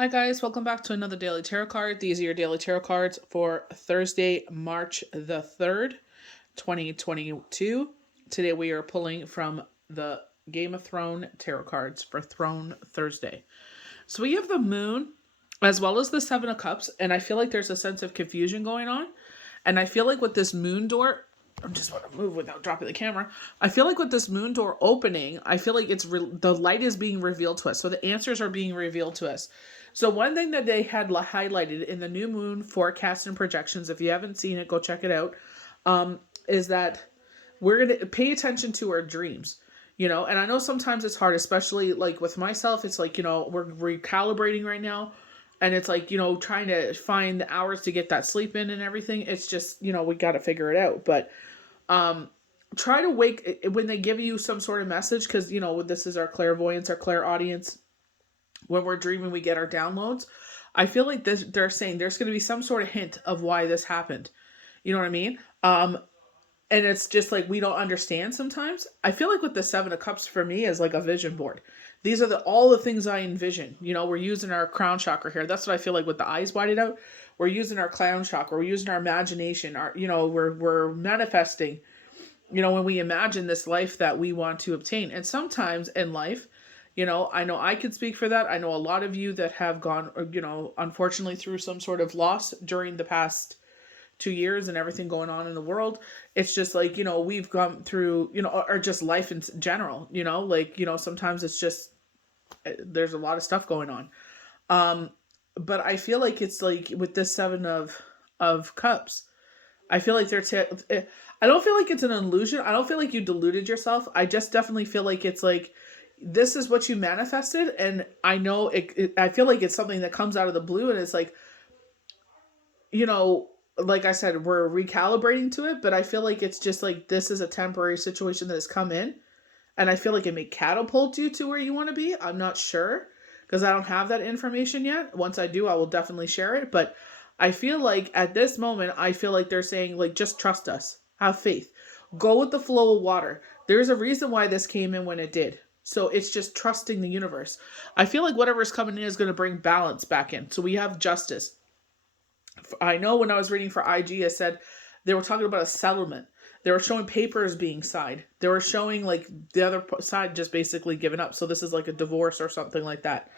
Hi guys, welcome back to another daily tarot card. These are your daily tarot cards for Thursday, March the 3rd, 2022. Today we are pulling from the Game of Thrones tarot cards for Throne Thursday. So we have the Moon as well as the Seven of Cups, and I feel like there's a sense of confusion going on. And I feel like with this moon door, I'm just want to move without dropping the camera. I feel like with this moon door opening, I feel like the light is being revealed to us. So the answers are being revealed to us. So one thing that they had highlighted in the new moon forecast and projections, if you haven't seen it, go check it out, is that we're going to pay attention to our dreams. And I know sometimes it's hard, especially like with myself, it's like, we're recalibrating right now. And it's like, trying to find the hours to get that sleep in and everything. It's just, we got to figure it out. But try to wake, when they give you some sort of message, because, this is our clairvoyance, our clairaudience. When we're dreaming, we get our downloads. I feel like they're saying there's going to be some sort of hint of why this happened. You know what I mean? And it's just like we don't understand sometimes. I feel like with the Seven of Cups for me is like a vision board. These are all the things I envision. We're using our crown chakra here. That's what I feel like with the eyes widened out. We're using our crown chakra. We're using our imagination. We're manifesting. When we imagine this life that we want to obtain. And sometimes in life, I know I could speak for that. I know a lot of you that have gone, unfortunately through some sort of loss during the past 2 years and everything going on in the world. It's just like, we've gone through, or just life in general, sometimes it's just, there's a lot of stuff going on. But I feel like it's like with this Seven of Cups, I feel like I don't feel like it's an illusion. I don't feel like you deluded yourself. I just definitely feel like it's like, this is what you manifested. And I know I feel like it's something that comes out of the blue and it's like, like I said, we're recalibrating to it, but I feel like it's just like, this is a temporary situation that has come in. And I feel like it may catapult you to where you want to be. I'm not sure because I don't have that information yet. Once I do, I will definitely share it. But I feel like at this moment, I feel like they're saying like, just trust us, have faith, go with the flow of water. There's a reason why this came in when it did. So it's just trusting the universe. I feel like whatever's coming in is going to bring balance back in. So we have justice. I know when I was reading for IG, I said they were talking about a settlement. They were showing papers being signed. They were showing like the other side just basically giving up. So this is like a divorce or something like that.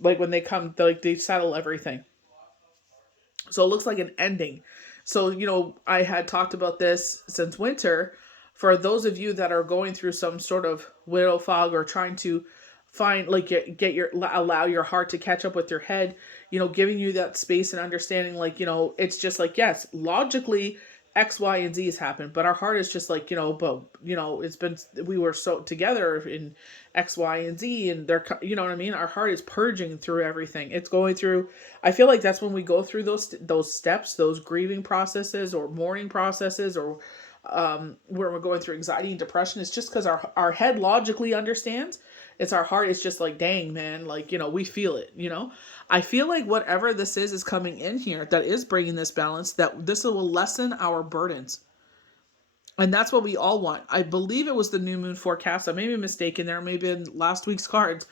Like when they come, they settle everything. So it looks like an ending. So, I had talked about this since winter. For those of you that are going through some sort of widow fog or trying to find, like, allow your heart to catch up with your head, giving you that space and understanding, like, it's just like, yes, logically X, Y, and Z has happened, but our heart is just like, we were so together in X, Y, and Z, and they're, you know what I mean? Our heart is purging through everything. It's going through, I feel like that's when we go through those steps, those grieving processes or mourning processes, or where we're going through anxiety and depression. It's just because our head logically understands. It's our heart. It's just like, dang, man, like, we feel it, I feel like whatever this is coming in here that is bringing this balance, that this will lessen our burdens. And that's what we all want. I believe it was the new moon forecast. I may be mistaken. There may have been last week's cards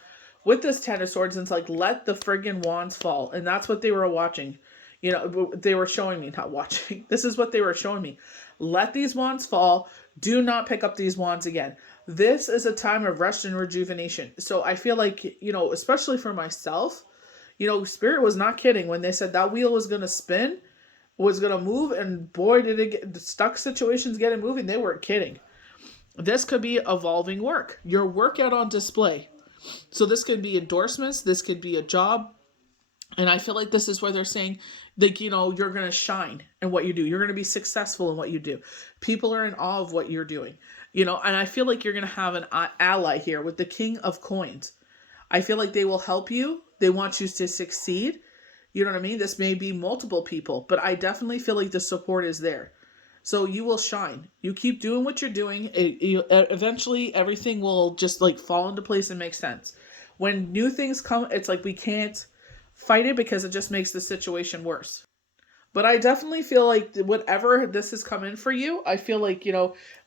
with this Ten of Swords. And it's like, let the friggin' wands fall. And that's what they were watching. They were showing me, not watching. This is what they were showing me. Let these wands fall. Do not pick up these wands again. This is a time of rest and rejuvenation. So I feel like, especially for myself, Spirit was not kidding when they said that wheel was going to spin, was going to move, and boy, did it get, the stuck situations getting moving. They weren't kidding. This could be evolving work. Your work out on display. So this could be endorsements. This could be a job. And I feel like this is where they're saying, like, you're going to shine in what you do. You're going to be successful in what you do. People are in awe of what you're doing. And I feel like you're going to have an ally here with the King of Coins. I feel like they will help you. They want you to succeed. You know what I mean? This may be multiple people, but I definitely feel like the support is there. So you will shine. You keep doing what you're doing. Eventually, everything will just like fall into place and make sense. When new things come, it's like we can't fight it because it just makes the situation worse. But I definitely feel like whatever this has come in for you, I feel like,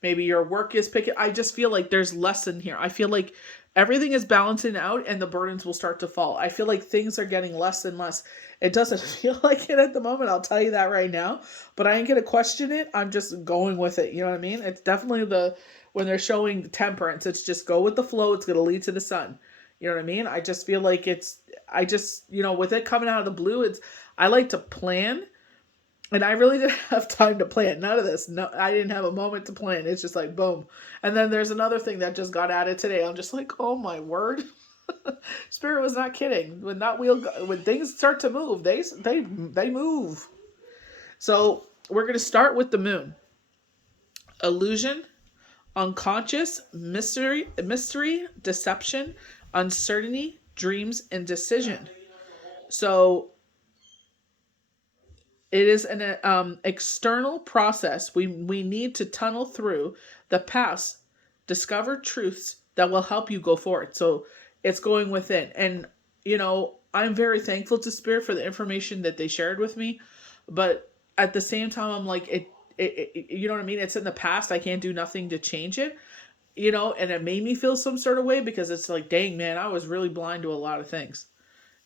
maybe your work is picking. I just feel like there's lesson here. I feel like Everything is balancing out and the burdens will start to fall. I feel like things are getting less and less. It doesn't feel like it at the moment, I'll tell you that right now, but I ain't gonna question it. I'm just going with it. You know what I mean? It's definitely when they're showing temperance, it's just go with the flow. It's gonna lead to the sun. You know what I mean? I just feel like with it coming out of the blue, I like to plan. And I really didn't have time to plan. None of this. No, I didn't have a moment to plan. It's just like, boom. And then there's another thing that just got added today. I'm just like, oh my word. Spirit was not kidding. When things start to move, they move. So we're going to start with the moon. Illusion, unconscious, mystery, deception, uncertainty, dreams, and decision. So it is an external process. We need to tunnel through the past, discover truths that will help you go forward. So it's going within. And, I'm very thankful to Spirit for the information that they shared with me. But at the same time, I'm like, you know what I mean? It's in the past. I can't do nothing to change it, and it made me feel some sort of way because it's like, dang, man, I was really blind to a lot of things.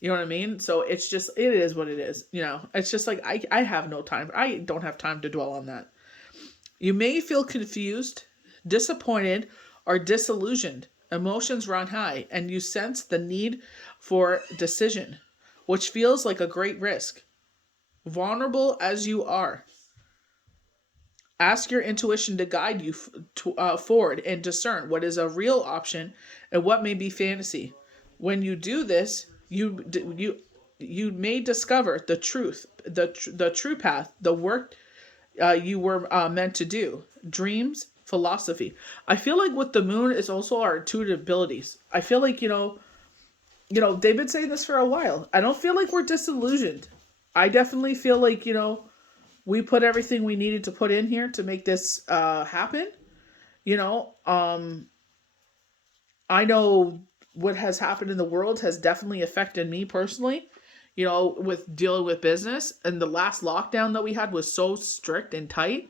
You know what I mean? So it is what it is. It's just like, I have no time. I don't have time to dwell on that. You may feel confused, disappointed, or disillusioned. Emotions run high and you sense the need for decision, which feels like a great risk. Vulnerable as you are, ask your intuition to guide you forward and discern what is a real option and what may be fantasy. When you do this, you may discover the truth, the true path, the work you were meant to do. Dreams, philosophy. I feel like with the moon is also our intuitive abilities. I feel like they've been saying this for a while. I don't feel like we're disillusioned. I definitely feel like we put everything we needed to put in here to make this happen. I know what has happened in the world has definitely affected me personally, with dealing with business. And the last lockdown that we had was so strict and tight.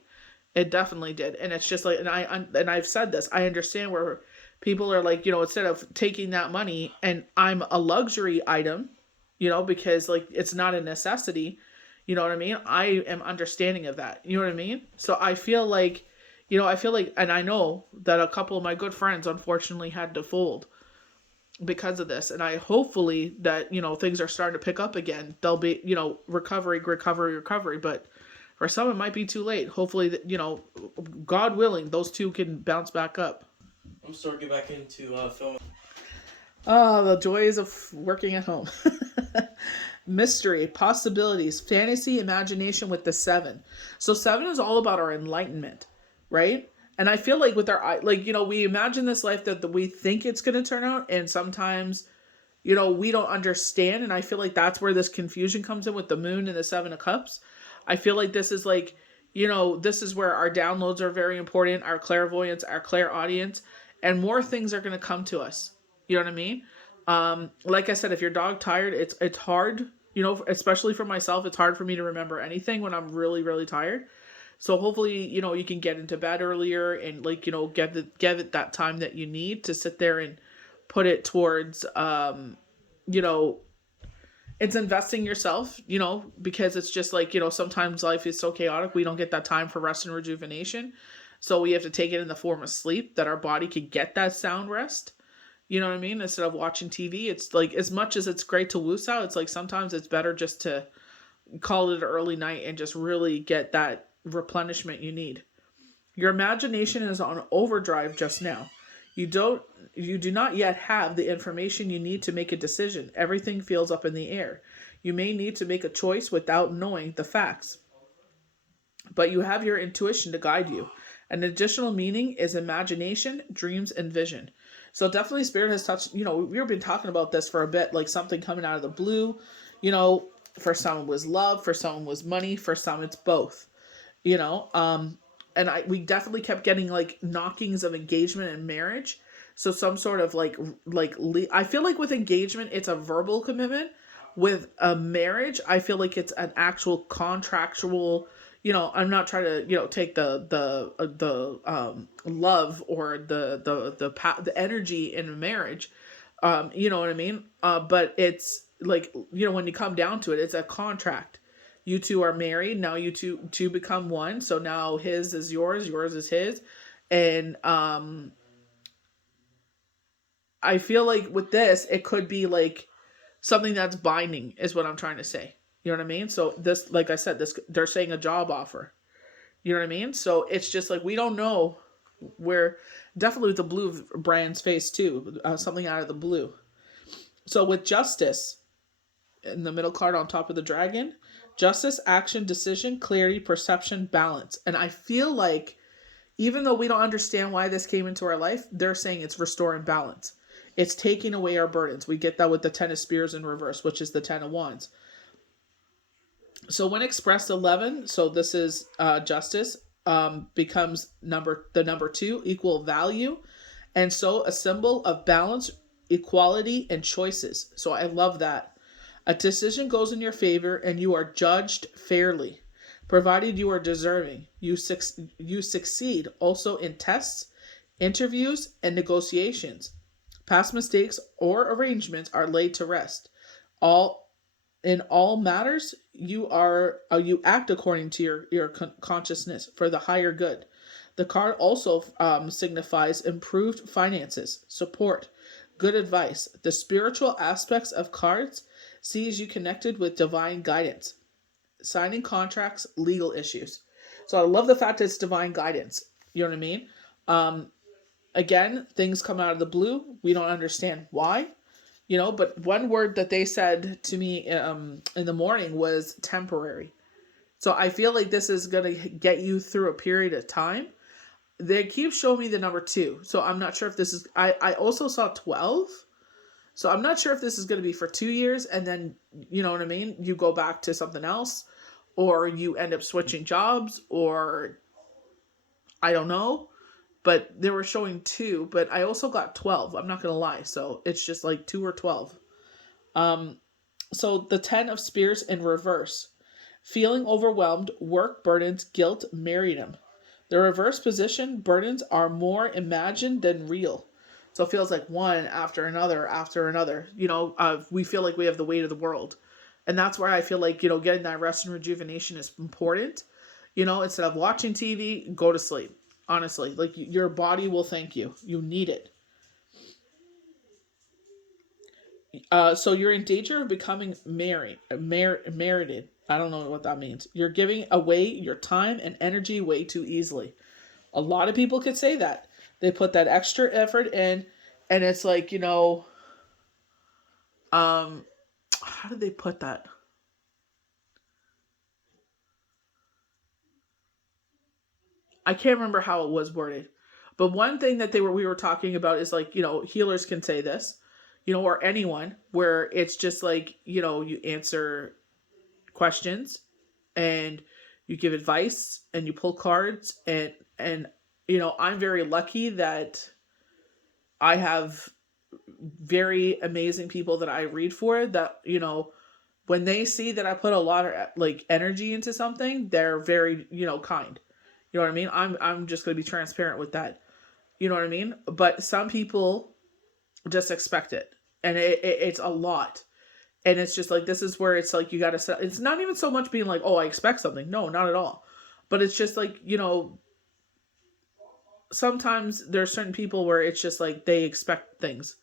It definitely did. And it's just like, and I've said this, I understand where people are like, instead of taking that money and I'm a luxury item, because like, it's not a necessity, you know what I mean? I am understanding of that. You know what I mean? So I feel like, and I know that a couple of my good friends unfortunately had to fold because of this. And I hopefully that, things are starting to pick up again. There'll be, recovery. But for some, it might be too late. Hopefully that, God willing, those two can bounce back up. I'm starting to get back into filming. Oh, the joys of working at home. Mystery, possibilities, fantasy, imagination with the 7. So 7 is all about our enlightenment, right? And I feel like with our, we imagine this life that we think it's going to turn out. And sometimes, we don't understand. And I feel like that's where this confusion comes in with the moon and the 7 of Cups. I feel like this is like, this is where our downloads are very important, our clairvoyance, our clairaudience, and more things are going to come to us. You know what I mean? Like I said, if you're dog tired, it's hard, especially for myself, it's hard for me to remember anything when I'm really, really tired. So hopefully, you can get into bed earlier and get it that time that you need to sit there and put it towards, it's investing yourself, because it's just like, sometimes life is so chaotic. We don't get that time for rest and rejuvenation. So we have to take it in the form of sleep that our body could get that sound rest. You know what I mean? Instead of watching TV, it's like, as much as it's great to loose out, it's like sometimes it's better just to call it an early night and just really get that replenishment you need. Your imagination is on overdrive just now. You do not yet have the information you need to make a decision. Everything feels up in the air. You may need to make a choice without knowing the facts. But you have your intuition to guide you. An additional meaning is imagination, dreams, and vision. So definitely Spirit has touched, we've been talking about this for a bit, like something coming out of the blue, for some it was love, for some it was money, for some it's both, and we definitely kept getting like knockings of engagement and marriage. So some sort of I feel like with engagement, it's a verbal commitment. With a marriage, I feel like it's an actual contractual, I'm not trying to, take the love or the energy in a marriage. You know what I mean? But it's like, when you come down to it, it's a contract. You two are married. Now you two become one. So now his is yours is his. And I feel like with this, it could be like something that's binding is what I'm trying to say. You know what I mean? So this, like I said, this, they're saying a job offer. You know what I mean? So it's just like, we don't know where, definitely with the blue brand's face too, something out of the blue. So with justice in the middle card on top of the dragon, justice, action, decision, clarity, perception, balance. And I feel like even though we don't understand why this came into our life, they're saying it's restoring balance. It's taking away our burdens. We get that with the 10 of spears in reverse, which is the 10 of wands. So when expressed 11, so this is justice, becomes the number 2, equal value. And so a symbol of balance, equality, and choices. So I love that. A decision goes in your favor and you are judged fairly, provided you are deserving. You succeed also in tests, interviews, and negotiations. Past mistakes or arrangements are laid to rest. In all matters, you act according to your consciousness for the higher good. The card also signifies improved finances, support, good advice. The spiritual aspects of cards sees you connected with divine guidance, signing contracts, legal issues. So I love the fact that it's divine guidance. You know what I mean? Again, things come out of the blue. We don't understand why. But one word that they said to me in the morning was temporary. So I feel like this is going to get you through a period of time. They keep showing me the number 2. So I'm not sure if this is, I also saw 12. So I'm not sure if this is going to be for 2 years and then, you know what I mean? You go back to something else, or you end up switching jobs, or I don't know. But they were showing 2, but I also got 12. I'm not going to lie. So it's just like 2 or 12. So the 10 of spears in reverse. Feeling overwhelmed, work burdens, guilt, martyrdom. The reverse position, burdens are more imagined than real. So it feels like one after another, after another. We feel like we have the weight of the world. And that's where I feel like, getting that rest and rejuvenation is important. Instead of watching TV, go to sleep. Honestly, like your body will thank you. You need it. So you're in danger of becoming merited. I don't know what that means. You're giving away your time and energy way too easily. A lot of people could say that. They put that extra effort in, and it's like, how did they put that? I can't remember how it was worded. But one thing that we were talking about is like, healers can say this, or anyone, where it's just like, you answer questions and you give advice and you pull cards and I'm very lucky that I have very amazing people that I read for that, when they see that I put a lot of like energy into something, they're very, kind. You know what I mean? I'm just going to be transparent with that. You know what I mean? But some people just expect it. And it's a lot. And it's just like, this is where it's like, you got to, it's not even so much being like, oh, I expect something. No, not at all. But it's just like, sometimes there's certain people where it's just like, they expect things.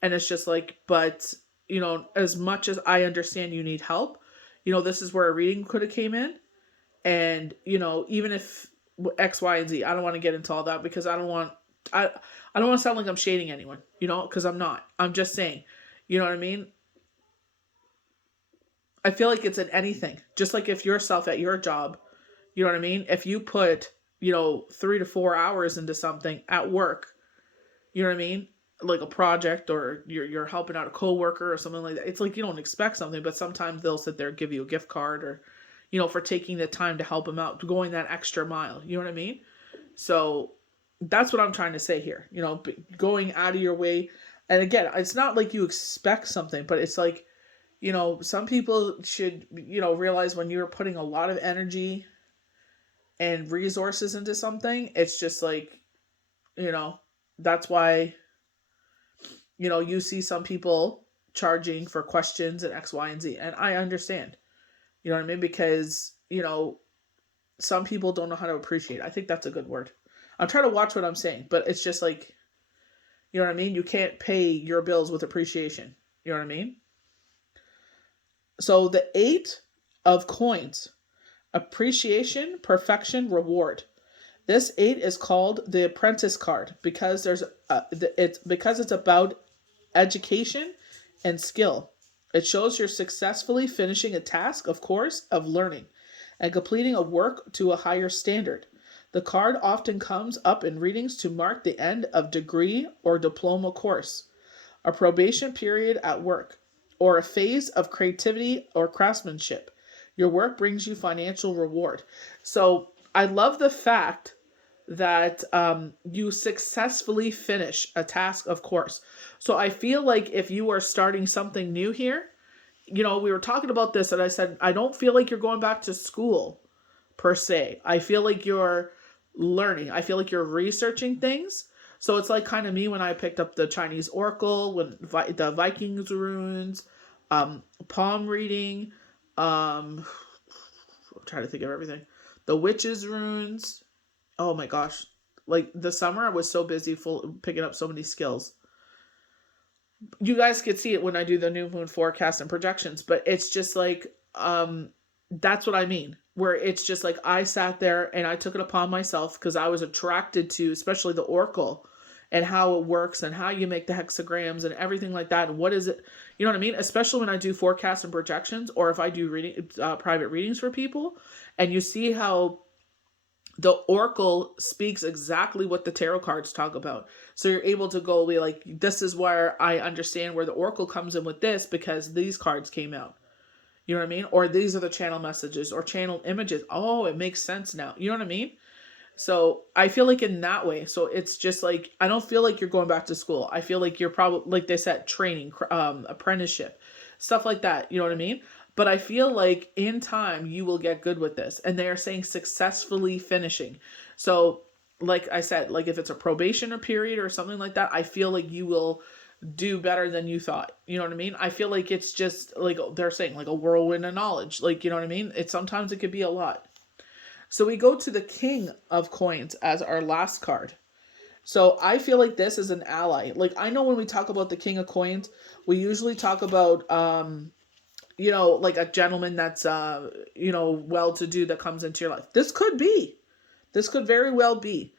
And it's just like, but, as much as I understand you need help, this is where a reading could have came in. And, even if X, Y, and Z, I don't want to get into all that because I don't want to sound like I'm shading anyone, because I'm not. I'm just saying, you know what I mean? I feel like it's in anything. Just like if yourself at your job, you know what I mean? If you put, 3 to 4 hours into something at work, you know what I mean? Like a project, or you're helping out a coworker or something like that. It's like you don't expect something, but sometimes they'll sit there and give you a gift card, or, for taking the time to help them out, going that extra mile. You know what I mean? So that's what I'm trying to say here. Going out of your way. And again, it's not like you expect something, but it's like, some people should, realize when you're putting a lot of energy and resources into something, it's just like, that's why, you see some people charging for questions and X, Y, and Z. And I understand, you know what I mean? Because, some people don't know how to appreciate. I think that's a good word. I'm trying to watch what I'm saying, but it's just like, you know what I mean? You can't pay your bills with appreciation. You know what I mean? So the 8 of coins, appreciation, perfection, reward. This 8 is called the Apprentice Card because it's about education and skill. It shows you're successfully finishing a task, of course, of learning and completing a work to a higher standard. The card often comes up in readings to mark the end of degree or diploma course, a probation period at work, or a phase of creativity or craftsmanship. Your work brings you financial reward. So I love the fact that you successfully finish a task, of course. So I feel like if you are starting something new here, we were talking about this and I said, I don't feel like you're going back to school per se. I feel like you're learning. I feel like you're researching things. So it's like kind of me when I picked up the Chinese Oracle, when the Vikings runes, palm reading, I'm trying to think of everything. The witches runes. Oh my gosh. Like the summer I was so busy picking up so many skills. You guys could see it when I do the new moon forecast and projections, but it's just like, that's what I mean. Where it's just like, I sat there and I took it upon myself because I was attracted to, especially the Oracle and how it works and how you make the hexagrams and everything like that. And what is it? You know what I mean? Especially when I do forecasts and projections, or if I do private readings for people, and you see how the Oracle speaks exactly what the tarot cards talk about. So you're able to go be like, this is where I understand where the Oracle comes in with this because these cards came out. You know what I mean? Or these are the channel messages or channel images. Oh, it makes sense now. You know what I mean? So I feel like in that way. So it's just like, I don't feel like you're going back to school. I feel like you're probably, like they said, training, apprenticeship, stuff like that. You know what I mean? But I feel like in time you will get good with this. And they are saying successfully finishing. So like I said, like if it's a probation period or something like that, I feel like you will do better than you thought. You know what I mean? I feel like it's just like they're saying like a whirlwind of knowledge. Like, you know what I mean? Sometimes it could be a lot. So we go to the King of Coins as our last card. So I feel like this is an ally. Like I know when we talk about the King of Coins, we usually talk about like a gentleman that's well-to-do that comes into your life. This could very well be.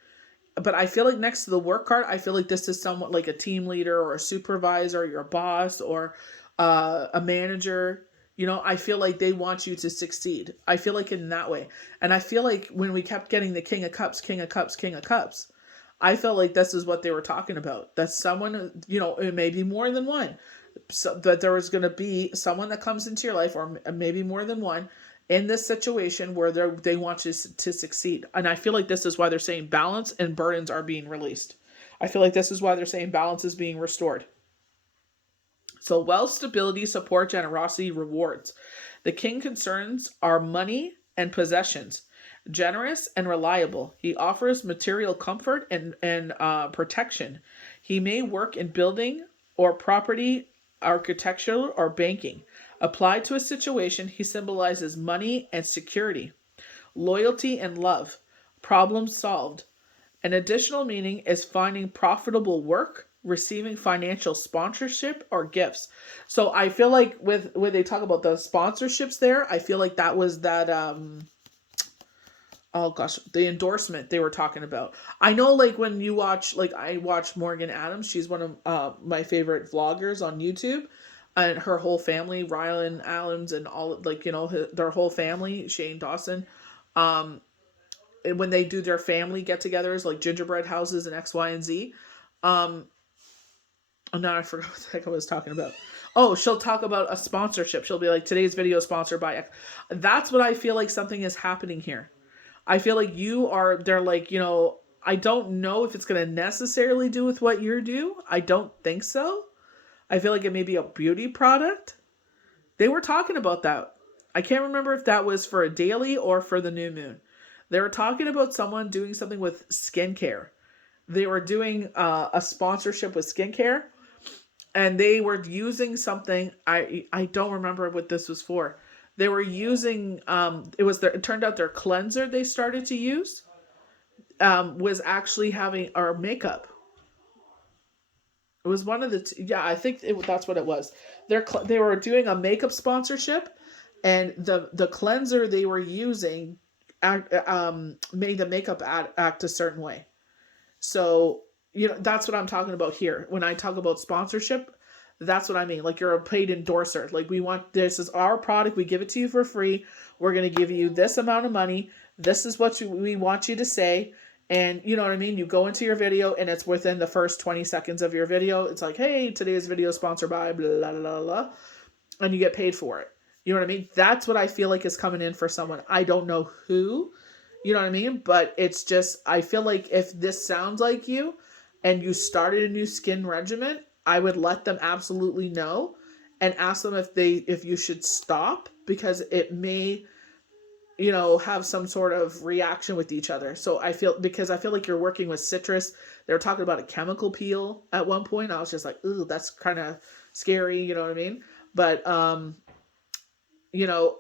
But I feel like next to the work card, I feel like this is somewhat like a team leader or a supervisor, or your boss, or a manager. I feel like they want you to succeed. I feel like in that way. And I feel like when we kept getting the King of Cups, King of Cups, King of Cups, I felt like this is what they were talking about. That someone, it may be more than one. So that there was going to be someone that comes into your life, or maybe more than one, in this situation where they want you to succeed. And I feel like this is why they're saying balance and burdens are being released. I feel like this is why they're saying balance is being restored. So wealth, stability, support, generosity, rewards. The king concerns are money and possessions. Generous and reliable. He offers material comfort and protection. He may work in building or property, architecture, or banking. Applied to a situation, he symbolizes money and security, loyalty and love, problem solved. An additional meaning is finding profitable work, receiving financial sponsorship, or gifts. So I feel like when they talk about the sponsorships there, I feel like that was that the endorsement they were talking about. I know, like when you watch, like I watch Morgan Adams, she's one of my favorite vloggers on YouTube, and her whole family, Rylan Adams and all, like, their whole family, Shane Dawson, when they do their family get-togethers, like gingerbread houses and X, Y, and Z. Now I forgot what the heck I was talking about. Oh, she'll talk about a sponsorship. She'll be like, today's video is sponsored by X. That's what I feel like something is happening here. I feel like they're like, I don't know if it's going to necessarily do with what you do. I don't think so. I feel like it may be a beauty product. They were talking about that. I can't remember if that was for a daily or for the new moon. They were talking about someone doing something with skincare. They were doing a sponsorship with skincare, and they were using something. I don't remember what this was for. They were using it turned out their cleanser they started to use was actually having our makeup. It was one of the yeah, I think that's what it was. They were doing a makeup sponsorship, and the cleanser they were using made the makeup act a certain way. So, that's what I'm talking about here. When I talk about sponsorship, that's what I mean. Like, you're a paid endorser. Like, this is our product. We give it to you for free. We're going to give you this amount of money. This is what we want you to say. And you know what I mean? You go into your video and it's within the first 20 seconds of your video. It's like, hey, today's video is sponsored by blah, blah, blah, blah. And you get paid for it. You know what I mean? That's what I feel like is coming in for someone. I don't know who, you know what I mean? But it's just, I feel like if this sounds like you and you started a new skin regimen, I would let them absolutely know and ask them if you should stop, because it may, have some sort of reaction with each other. So I feel like you're working with citrus. They were talking about a chemical peel at one point. I was just like, ooh, that's kind of scary. You know what I mean? But,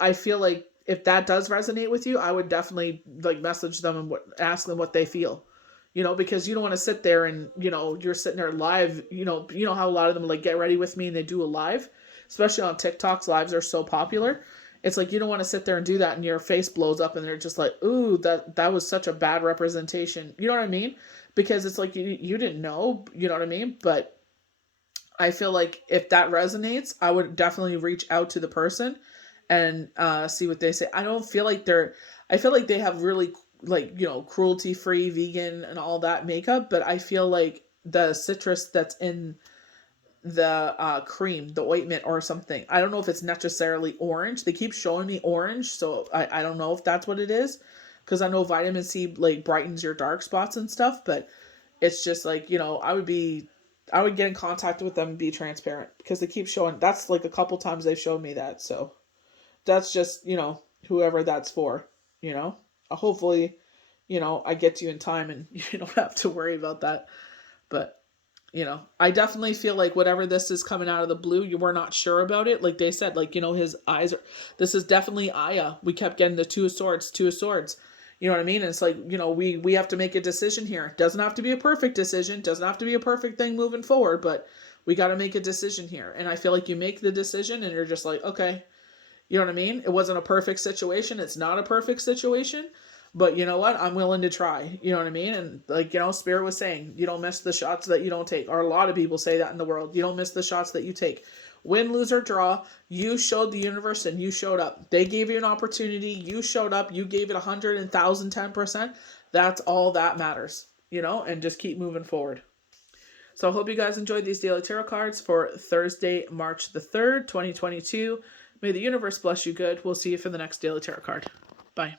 I feel like if that does resonate with you, I would definitely like message them and ask them what they feel, because you don't want to sit there and, you're sitting there live, you know how a lot of them like get ready with me and they do a live, especially on TikToks. Lives are so popular. It's like, you don't want to sit there and do that and your face blows up and they're just like, ooh, that was such a bad representation. You know what I mean? Because it's like, you didn't know, you know what I mean? But I feel like if that resonates, I would definitely reach out to the person and see what they say. I feel like they have really like, cruelty-free, vegan and all that makeup, but I feel like the citrus that's in the cream, the ointment or something, I don't know if it's necessarily orange. They keep showing me orange, so I don't know if that's what it is, because I know vitamin C like brightens your dark spots and stuff, but it's just like, I would get in contact with them and be transparent, because they keep showing. That's like a couple times they've showed me that. So that's just, whoever that's for, hopefully, I get to you in time and you don't have to worry about that. But, I definitely feel like whatever this is coming out of the blue, you were not sure about it. Like they said, like, his eyes this is definitely Aya. We kept getting the two of swords. You know what I mean? And it's like, we have to make a decision here. It doesn't have to be a perfect decision. It doesn't have to be a perfect thing moving forward, but we got to make a decision here. And I feel like you make the decision and you're just like, okay, you know what I mean? It wasn't a perfect situation. It's not a perfect situation, but you know what? I'm willing to try. You know what I mean? And like, Spirit was saying, you don't miss the shots that you don't take. Or a lot of people say that in the world. You don't miss the shots that you take. Win, lose, or draw, you showed the universe and you showed up. They gave you an opportunity. You showed up. You gave it 100, 1,000, 10%. That's all that matters, and just keep moving forward. So I hope you guys enjoyed these daily tarot cards for Thursday, March the 3rd, 2022. May the universe bless you good. We'll see you for the next daily tarot card. Bye.